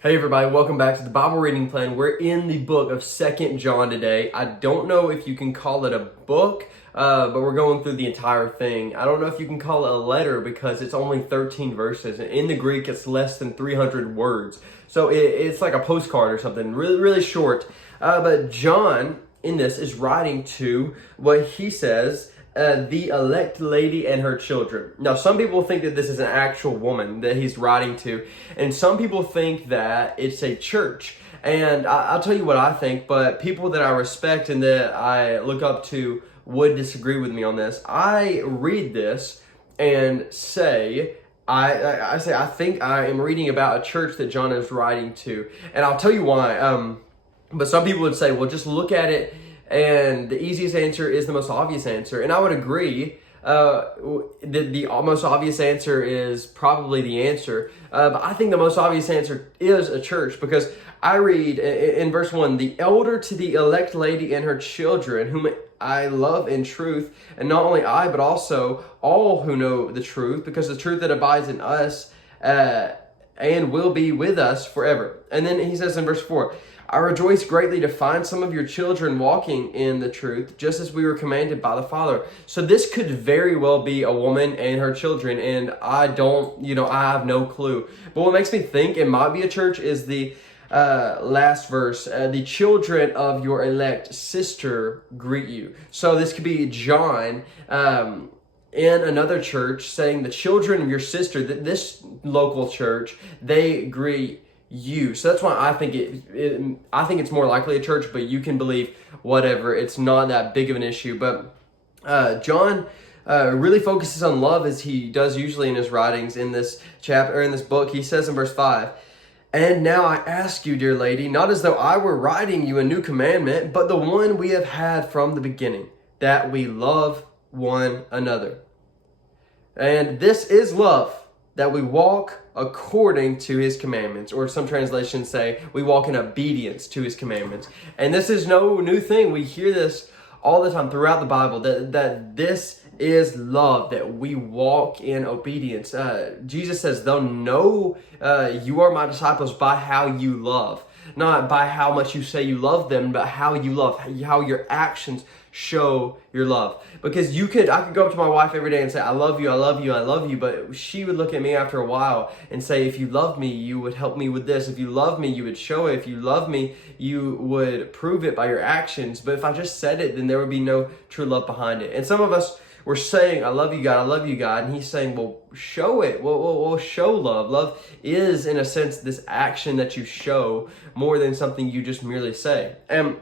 Hey everybody, welcome back to the Bible reading plan. We're in the book of 2 John today. I don't know if you can call it a book, but we're going through the entire thing. I don't know if you can call it a letter because it's only 13 verses. In the Greek, it's less than 300 words. So it's like a postcard or something, really, really short. But John, in this, is writing to what he says the elect lady and her children. Now, some people think that this is an actual woman that he's writing to, and some people think that it's a church. And I'll tell you what I think, but people that I respect and that I look up to would disagree with me on this. I read this and say, I think I am reading about a church that John is writing to, and I'll tell you why. But some people would say, well, just look at it, and the easiest answer is the most obvious answer. And I would agree. The most obvious answer is probably the answer. But I think the most obvious answer is a church, because I read in verse 1, the elder to the elect lady and her children, whom I love in truth, and not only I, but also all who know the truth, because the truth that abides in us and will be with us forever. And then he says in verse 4, I rejoice greatly to find some of your children walking in the truth, just as we were commanded by the Father. So this could very well be a woman and her children, and I have no clue. But what makes me think it might be a church is the last verse, the children of your elect sister greet you. So this could be John in another church saying the children of your sister, this local church, they greet you. So that's why I think I think it's more likely a church, but you can believe whatever. It's not that big of an issue. But John really focuses on love, as he does usually in his writings. In this chapter, or in this book, he says in verse 5, and now I ask you, dear lady, not as though I were writing you a new commandment, but the one we have had from the beginning, that we love one another. And this is love, that we walk according to his commandments, or some translations say we walk in obedience to his commandments. And this is no new thing. We hear this all the time throughout the Bible, that this is love, that we walk in obedience. Jesus says, they'll know you are my disciples by how you love. Not by how much you say you love them, but how you love, how your actions show your love. Because I could go up to my wife every day and say, I love you, I love you, I love you, but she would look at me after a while and say, if you love me, you would help me with this. If you love me, you would show it. If you love me, you would prove it by your actions. But if I just said it, then there would be no true love behind it. And some of us were saying, I love you, God, I love you, God. And he's saying, well, show it. Well, show love. Love is, in a sense, this action that you show more than something you just merely say. And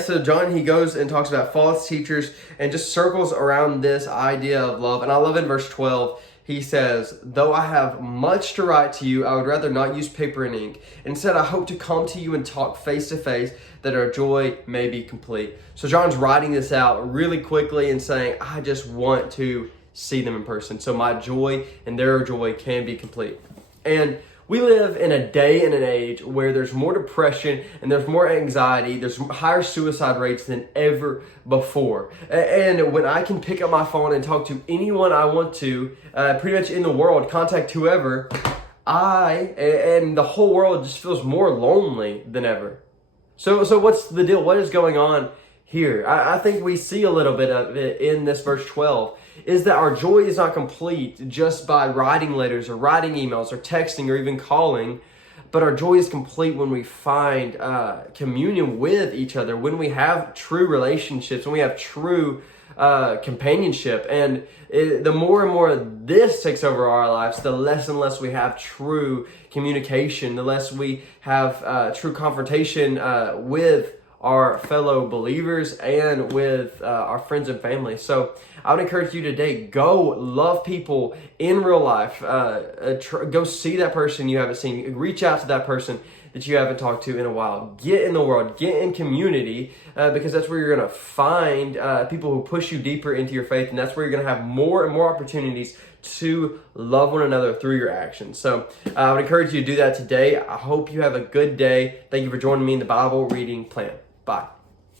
so John, he goes and talks about false teachers and just circles around this idea of love. And I love in verse 12, he says, though I have much to write to you, I would rather not use paper and ink. Instead, I hope to come to you and talk face to face, that our joy may be complete. So John's writing this out really quickly and saying, I just want to see them in person, so my joy and their joy can be complete. And we live in a day and an age where there's more depression and there's more anxiety, there's higher suicide rates than ever before. And when I can pick up my phone and talk to anyone I want to, pretty much in the world, contact whoever, and the whole world just feels more lonely than ever. So what's the deal? What is going on here? I think we see a little bit of it in this verse 12, is that our joy is not complete just by writing letters or writing emails or texting or even calling, but our joy is complete when we find communion with each other, when we have true relationships, when we have true companionship. And the more and more this takes over our lives, the less and less we have true communication, the less we have true confrontation with our fellow believers and with our friends and family. So I would encourage you today, go love people in real life. Go see that person you haven't seen. Reach out to that person that you haven't talked to in a while. Get in the world, get in community, because that's where you're going to find people who push you deeper into your faith, and that's where you're going to have more and more opportunities to love one another through your actions. So I would encourage you to do that today. I hope you have a good day. Thank you for joining me in the Bible reading plan. Bye.